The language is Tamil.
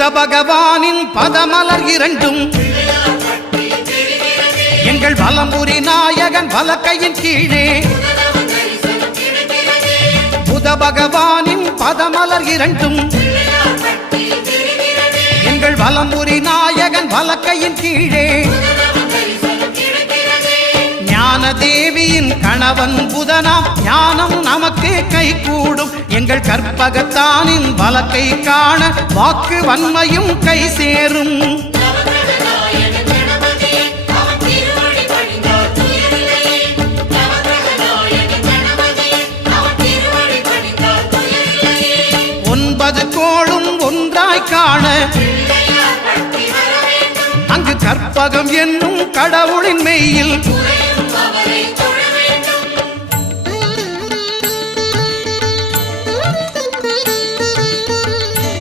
புத பகவானின் பதமலர் இரண்டும் எங்கள் வலம்புரி நாயகன் வலக்கையின் கீழே புத பகவானின் பதமலர் இரண்டும் எங்கள் வலம்புரி நாயகன் வலக்கையின் கீழே ஞான தேவியின் கணவன் புதனாம் ஞானம் நமக்கு கை கூடும் எங்கள் கற்பகத்தானின் வலக்கை காண வாக்கு வன்மையும் கை சேரும் ஒன்பது கோளும் ஒன்றாய் காண அங்கு கற்பகம் என்னும் கடவுளின் மெய்யில்